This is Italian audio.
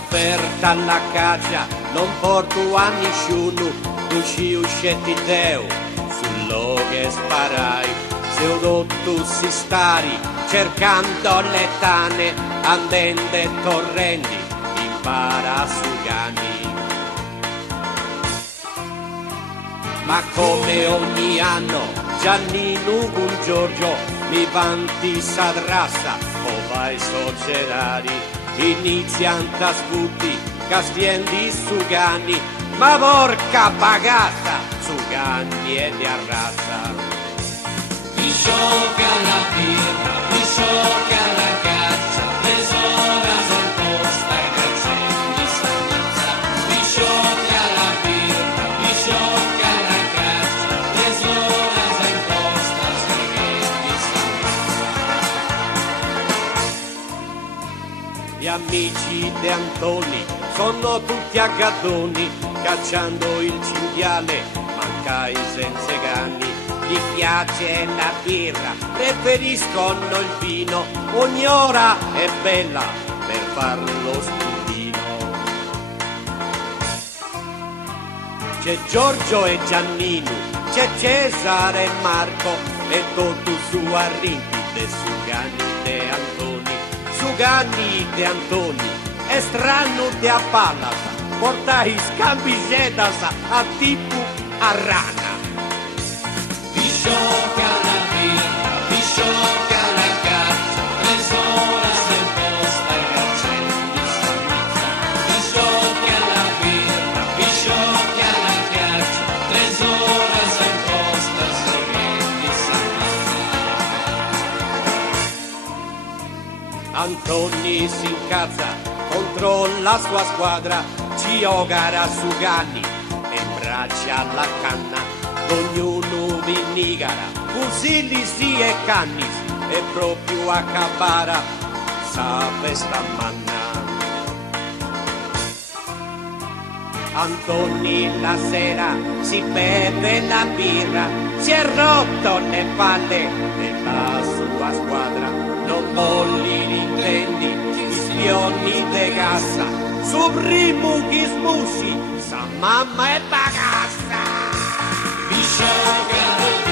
aperta la caccia, non porto a nessuno, tu ci uscetti Deo, sullo che sparai, se ho tu si stari, cercando le tane, andende torrendi, impara su gani. Ma come ogni anno, Giannino con Giorgio, mi vanti s'adrassa, o vai socerari, iniziando a sputi, castiendi su gani, ma porca bagata, su gani e di arrazza. Mi sciocca la birra, mi sciocca la caccia, le sola son posta e cazzetti s'ammazza. Mi sciocca la birra, mi sciocca la caccia, le sola son posta e cazzetti s'ammazza. Gli amici di Antoni sono tutti a gattoni, cacciando il cinghiale, mancai senza gani. Gli piace la birra, preferiscono il vino, ogni ora è bella per far lo spuntino. C'è Giorgio e Giannino, c'è Cesare e Marco, e tutto su arrinti de Sugani de Antoni. Sugani de Antoni, è strano de a palasa, portai scambisetas a tipo a rana. Mi sciocca la birra, mi sciocca la caccia, le sola son posta e cazzetti s'ammazza. Mi sciocca la birra, mi sciocca la caccia, le sola son posta e cazzetti s'ammazza. Antoni si incazza contro la sua squadra, ci gara su Ganni e braccia la canna, ognuno vi nigara, fusilli sì e cannis, e proprio a cabara, sape sta manna. Antoni la sera si beve la birra, si è rotto le palle della sua squadra, non volli l'intendi, gli spioni de cassa, su primo chi smusi, sa mamma e bagassa. Mi sciocca la birra,